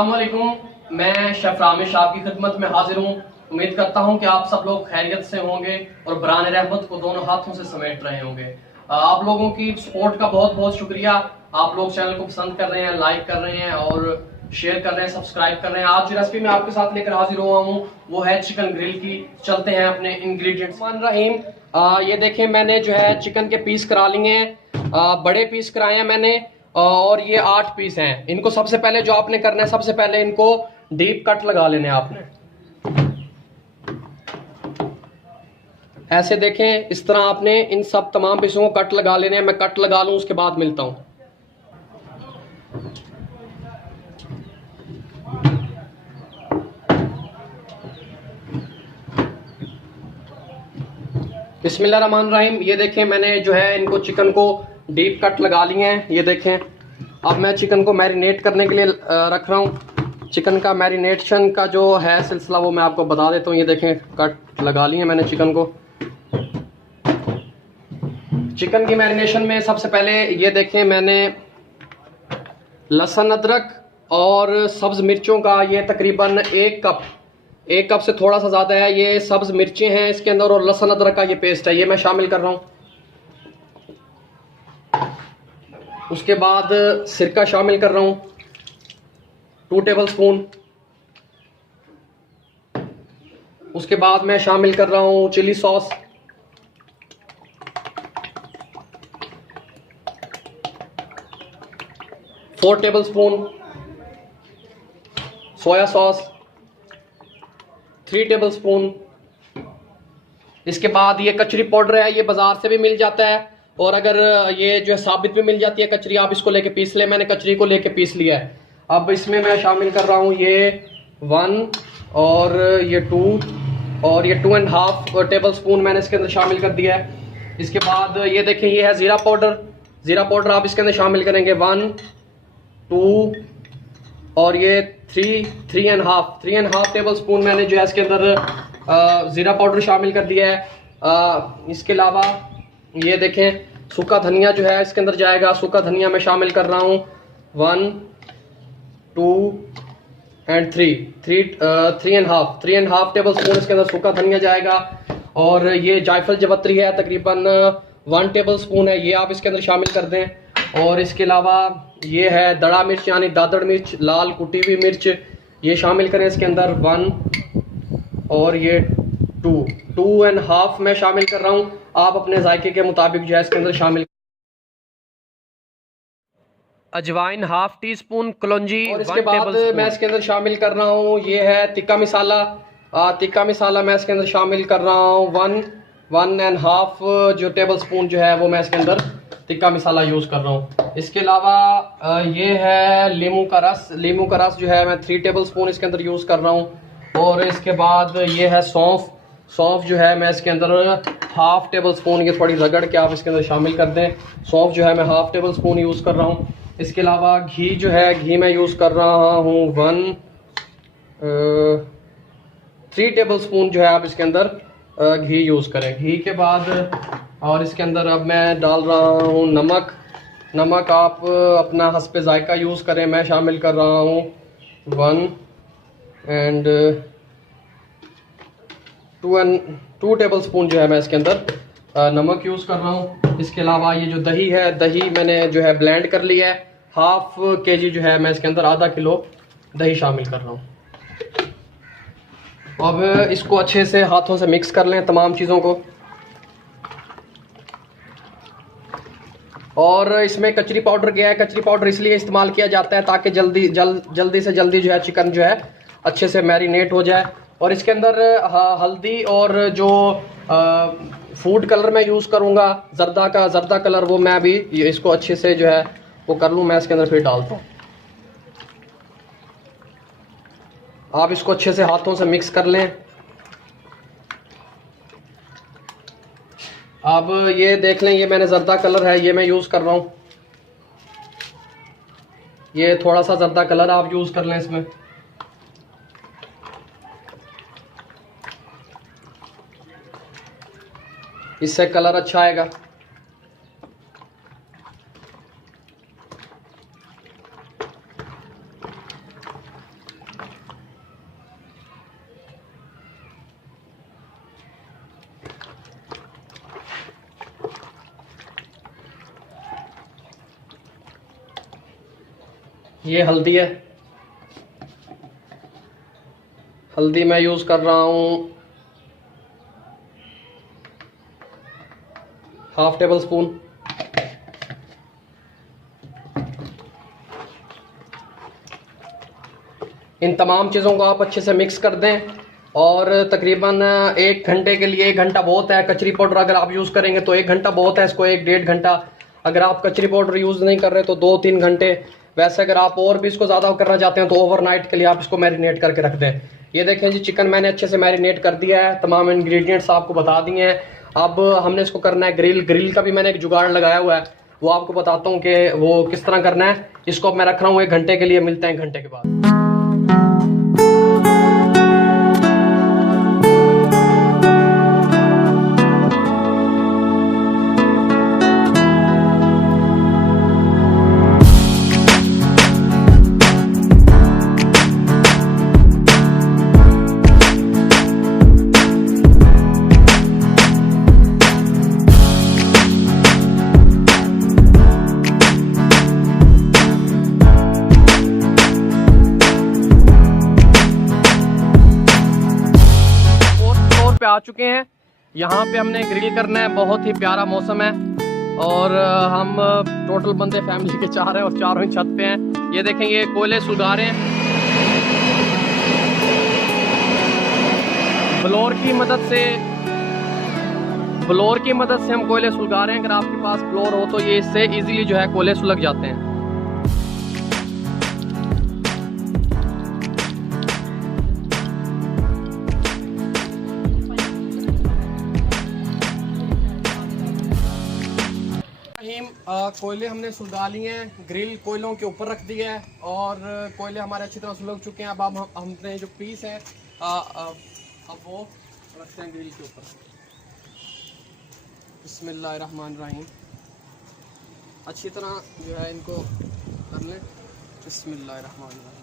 अस्सलाम वालेकुम। मैं शेफ रामेश आपकी खिदमत में हाजिर हूँ। उम्मीद करता हूँ कि आप सब लोग खैरियत से होंगे और बरान रहमत को दोनों हाथों से समेट रहे होंगे। आप लोगों की सपोर्ट का बहुत बहुत शुक्रिया। आप लोग चैनल को पसंद कर रहे हैं, लाइक कर रहे हैं और शेयर कर रहे हैं, सब्सक्राइब कर रहे हैं। आज जो रेसिपी मैं आपके साथ लेकर हाजिर हुआ हूँ वो है चिकन ग्रिल की। चलते हैं अपने इंग्रेडिएंट्स। रहीम, ये देखें, मैंने जो है चिकन के पीस करा लिए हैं। बड़े पीस कराए हैं मैंने और ये 8 पीस हैं। इनको सबसे पहले जो आपने करना है, सबसे पहले इनको डीप कट लगा लेने आपने। ऐसे देखें, इस तरह आपने इन सब तमाम पीसों को कट लगा लेने हैं। मैं कट लगा लूं, उसके बाद मिलता हूं। बिस्मिल्लाहिर्रहमानिर्रहीम। ये देखें, मैंने जो है इनको चिकन को डीप कट लगा लिए हैं। ये देखें, अब मैं चिकन को मैरिनेट करने के लिए रख रहा हूँ। चिकन का मैरिनेशन का जो है सिलसिला वो मैं आपको बता देता हूँ। ये देखें, कट लगा लिए मैंने चिकन को। चिकन की मैरिनेशन में सबसे पहले ये देखें, मैंने लहसुन अदरक और सब्ज मिर्चों का ये तकरीबन 1 कप से थोड़ा सा ज़्यादा है। ये सब्ज मिर्चें हैं इसके अंदर और लहसुन अदरक का ये पेस्ट है, ये मैं शामिल कर रहा हूँ। उसके बाद सिरका शामिल कर रहा हूँ 2 टेबल स्पून। उसके बाद मैं शामिल कर रहा हूँ chilli sauce, 4 tablespoon. Soya sauce 3 tablespoon. इसके बाद ये कचरी पाउडर है, ये बाजार से भी मिल जाता है और अगर ये जो है साबित भी मिल जाती है कचरी, आप इसको लेके पीस ले। मैंने कचरी को लेके पीस लिया है। अब इसमें मैं शामिल कर रहा हूँ ये 1 और ये 2 और ये 2.5 टेबल स्पून मैंने इसके अंदर शामिल कर दिया है। इसके बाद ये देखें, ये है ज़ीरा पाउडर। ज़ीरा पाउडर आप इसके अंदर शामिल करेंगे 1, 2 और ये 3.5 टेबल स्पून मैंने जो है इसके अंदर ज़ीरा पाउडर शामिल कर दिया है। इसके अलावा ये देखें, सूखा धनिया जो है इसके अंदर जाएगा। सूखा धनिया मैं शामिल कर रहा हूँ 1, 2 एंड 3.5 टेबल स्पून इसके अंदर सूखा धनिया जाएगा। और ये जायफल जवत्री है, तकरीबन 1 टेबल स्पून है, ये आप इसके अंदर शामिल कर दें। और इसके अलावा ये है दड़ा मिर्च यानी दादड़ मिर्च, लाल कुटी हुई मिर्च, ये शामिल करें इसके अंदर 1 और ये 2.5 मैं शामिल कर रहा हूँ। आप अपने जायके के मुताबिक जो है इसके अंदर शामिल। अजवाइन 1/2 टीस्पून, कलौंजी। और इसके बाद मैं इसके अंदर शामिल कर रहा हूँ ये है तिक्का मसाला। तिक्का मसाला मैं इसके अंदर शामिल कर रहा हूँ 1.5 जो टेबल स्पून जो है वो मैं इसके अंदर तिक्का मसाला यूज़ कर रहा हूँ। इसके अलावा ये है लीमू का रस। लीमू का रस जो है मैं 3 टेबल स्पून इसके अंदर यूज़ कर रहा हूँ। और इसके बाद ये है सौंफ। सौंफ जो है मैं इसके अंदर 1/2 टेबल स्पून, ये थोड़ी रगड़ के आप इसके अंदर शामिल कर दें। सौंफ जो है मैं 1/2 टेबल स्पून यूज़ कर रहा हूँ। इसके अलावा घी जो है, घी मैं यूज़ कर रहा हूँ 3 टेबल स्पून जो है आप इसके अंदर घी यूज़ करें। घी के बाद और इसके अंदर अब मैं डाल रहा हूँ नमक। नमक आप अपना हस्बे जायका यूज़ करें। मैं शामिल कर रहा हूँ 1 एंड 2 टेबल स्पून जो है मैं इसके अंदर नमक यूज़ कर रहा हूँ। इसके अलावा ये जो दही है, दही मैंने जो है ब्लेंड कर लिया है। 1/2 kg जो है मैं इसके अंदर आधा किलो दही शामिल कर रहा हूँ। अब इसको अच्छे से हाथों से मिक्स कर लें तमाम चीज़ों को। और इसमें कचरी पाउडर गया है। कचरी पाउडर इसलिए इस्तेमाल किया जाता है ताकि जल्दी से जल्दी जो है चिकन जो है अच्छे से मैरिनेट हो जाए। और इसके अंदर हल्दी और जो फूड कलर मैं यूज़ करूँगा जर्दा कलर, वो मैं अभी इसको अच्छे से जो है वो कर लूँ। मैं इसके अंदर फिर डालता हूँ। आप इसको अच्छे से हाथों से मिक्स कर लें। अब ये देख लें, ये मैंने जर्दा कलर है, ये मैं यूज़ कर रहा हूँ। ये थोड़ा सा जर्दा कलर आप यूज़ कर लें इसमें। इससे कलर अच्छा आएगा। ये हल्दी है, हल्दी मैं यूज कर रहा हूँ 1/2 टेबल स्पून। इन तमाम चीज़ों को आप अच्छे से मिक्स कर दें और तकरीबन 1 घंटे के लिए, 1 घंटा बहुत है। कचरी पाउडर अगर आप यूज़ करेंगे तो 1 घंटा बहुत है, इसको 1-1.5 घंटा। अगर आप कचरी पाउडर यूज़ नहीं कर रहे तो 2-3 घंटे। वैसे अगर आप और भी इसको ज़्यादा करना चाहते हैं तो ओवरनाइट के लिए आप इसको मैरिनेट करके रख दें। ये देखें जी, चिकन मैंने अच्छे से मैरिनेट कर दिया है, तमाम इंग्रेडिएंट्स आपको बता दिए हैं। अब हमने इसको करना है ग्रिल। ग्रिल का भी मैंने एक जुगाड़ लगाया हुआ है, वो आपको बताता हूँ कि वो किस तरह करना है। इसको अब मैं रख रहा हूँ 1 घंटे के लिए, मिलते हैं 1 घंटे के बाद। पे आ चुके हैं, यहाँ पे हमने ग्रिल करना है। बहुत ही प्यारा मौसम है और हम टोटल बंदे फैमिली के 4 हैं और चारों ही छत पे हैं। ये देखें, ये कोयले सुलगा रहे हैं ब्लोर की मदद से। ब्लोर की मदद से हम कोयले सुलगा रहे हैं। अगर आपके पास ब्लोर हो तो ये इससे इजीली जो है कोयले सुलग जाते हैं। कोयले हमने सुलगा लिए हैं, ग्रिल कोयलों के ऊपर रख दिया है और कोयले हमारे अच्छी तरह सुलग चुके हैं। अब हमने जो पीस है अब वो रखते हैं ग्रिल के ऊपर। बिस्मिल्लाहिर्रहमानिर्रहीम। अच्छी तरह जो है इनको कर लें। बिस्मिल्लाहिर्रहमानिर्रहीम।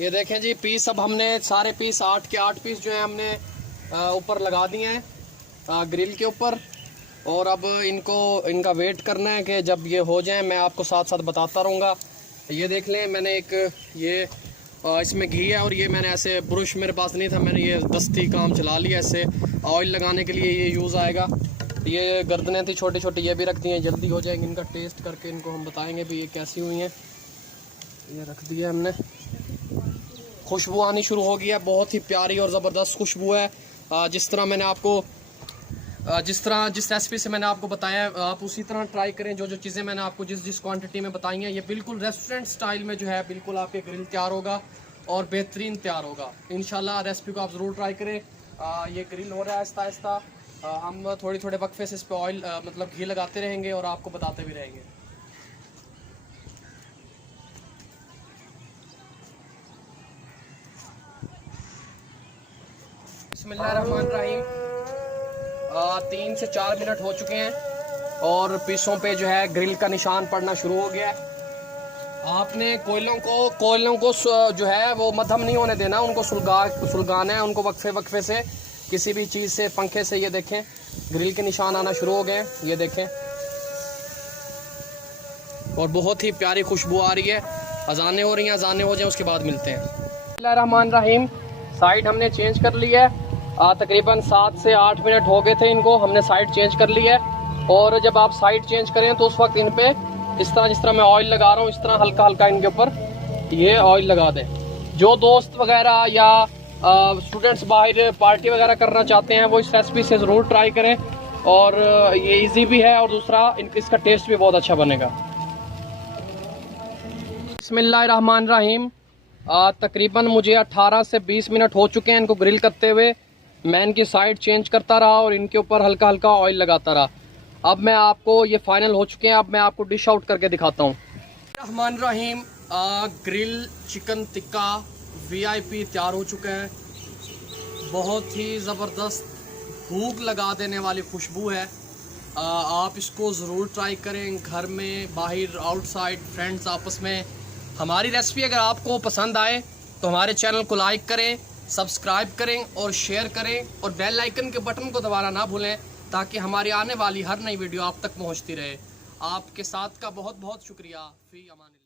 ये देखें जी, पीस अब हमने सारे पीस 8 के 8 पीस जो है हमने ऊपर लगा दिए हैं ग्रिल के ऊपर। और अब इनका वेट करना है कि जब ये हो जाए मैं आपको साथ साथ बताता रहूँगा। ये देख लें, मैंने एक ये इसमें घी है और ये मैंने ऐसे ब्रश मेरे पास नहीं था, मैंने ये दस्ती काम चला लिया। इससे ऑयल लगाने के लिए ये यूज़ आएगा। ये गर्दनें थी छोटी छोटी, ये भी रख दी हैं, जल्दी हो जाएंगी। इनका टेस्ट करके इनको हम बताएंगे भी ये कैसी हुई हैं। ये रख दिया हमने। खुशबू आनी शुरू हो गई है, बहुत ही प्यारी और ज़बरदस्त खुशबू है। जिस तरह मैंने आपको जिस रेसिपी से मैंने आपको बताया आप उसी तरह ट्राई करें। जो चीज़ें मैंने आपको जिस क्वांटिटी में बताई हैं, ये बिल्कुल रेस्टोरेंट स्टाइल में जो है बिल्कुल आपके ग्रिल तैयार होगा और बेहतरीन तैयार होगा। इंशाल्लाह रेसिपी को आप ज़रूर ट्राई करें। ये ग्रिल हो रहा है आहिस्ता आहिस्ता। हम थोड़े वक्फे से इस पर ऑयल मतलब घी लगाते रहेंगे और आपको बताते भी रहेंगे। बिस्मिल्लाहिर्रहमानिर्रहीम। 3 से 4 मिनट हो चुके हैं और पीसों पे जो है ग्रिल का निशान पड़ना शुरू हो गया है। आपने कोयलों को जो है वो मध्यम नहीं होने देना, उनको सुलगाना है, उनको वक्फे से किसी भी चीज़ से, पंखे से। ये देखें ग्रिल के निशान आना शुरू हो गए हैं, ये देखें। और बहुत ही प्यारी खुशबू आ रही है। अजानें हो रही हैं, अजानें हो जाएं उसके बाद मिलते हैं। बिस्मिल्लाहिर्रहमानिर्रहीम। साइड हमने चेंज कर ली है। तकरीबन 7 से 8 मिनट हो गए थे इनको, हमने साइड चेंज कर ली है। और जब आप साइड चेंज करें तो उस वक्त इन पे इस तरह, जिस तरह मैं ऑयल लगा रहा हूँ, इस तरह हल्का हल्का इनके ऊपर ये ऑयल लगा दें। जो दोस्त वगैरह या स्टूडेंट्स बाहर पार्टी वगैरह करना चाहते हैं वो इस रेसिपी से ज़रूर ट्राई करें। और ये इजी भी है और दूसरा इसका टेस्ट भी बहुत अच्छा बनेगा। बिस्मिल्लाहिर्रहमानिर्रहीम। तकरीबन मुझे 18 से 20 मिनट हो चुके हैं इनको ग्रिल करते हुए। मैं इनकी साइड चेंज करता रहा और इनके ऊपर हल्का हल्का ऑयल लगाता रहा। अब मैं आपको, ये फाइनल हो चुके हैं, अब मैं आपको डिश आउट करके दिखाता हूँ। रहमानिर्रहीम। ग्रिल चिकन टिक्का VIP तैयार हो चुका है। बहुत ही ज़बरदस्त भूख लगा देने वाली खुशबू है। आप इसको ज़रूर ट्राई करें घर में, बाहर, आउटसाइड, फ्रेंड्स आपस में। हमारी रेसिपी अगर आपको पसंद आए तो हमारे चैनल को लाइक करें, सब्सक्राइब करें और शेयर करें और बेल आइकन के बटन को दबाना ना भूलें ताकि हमारी आने वाली हर नई वीडियो आप तक पहुंचती रहे। आपके साथ का बहुत बहुत शुक्रिया। फी अमान।